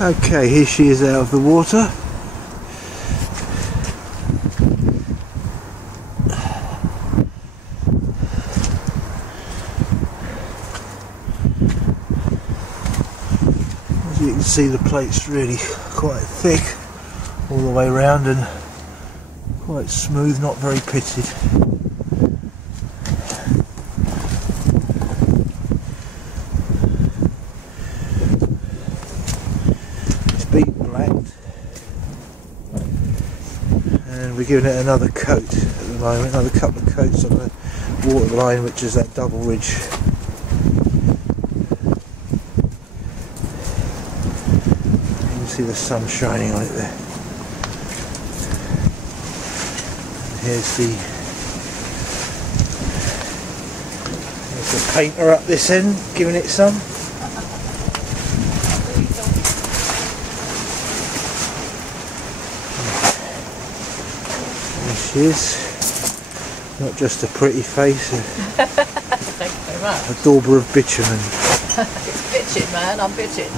Okay, here she is out of the water. As you can see, the plate's really quite thick all the way around and quite smooth, not very pitted. It's been blacked and we're giving it another coat at the moment, another couple of coats on the water line, which is that double ridge. You can see the sun shining on it there. Here's the painter up this end, giving it some. There she is. Not just a pretty face, Thank you very much. a dauber of bitumen. Bitching, man, I'm bitching.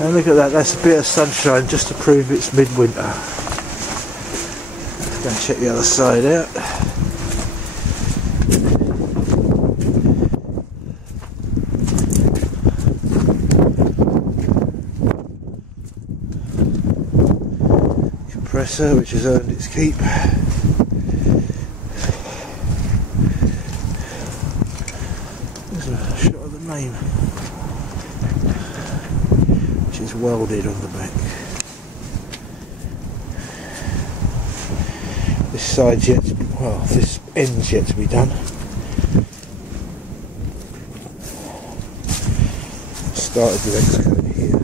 And look at that, that's a bit of sunshine just to prove it's midwinter. Let's go and check the other side out. Compressor, which has earned its keep. There's a shot of the name, which is welded on the back. This side's yet to be, well, this end's yet to be done. Started with X-coat here.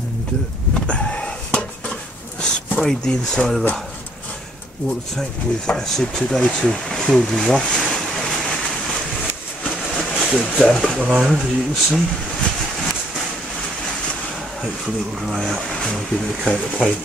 And sprayed the inside of the water tank with acid today to kill the rust. Still damp at the moment, as you can see. Hopefully it will dry out and I'll give it a coat of paint.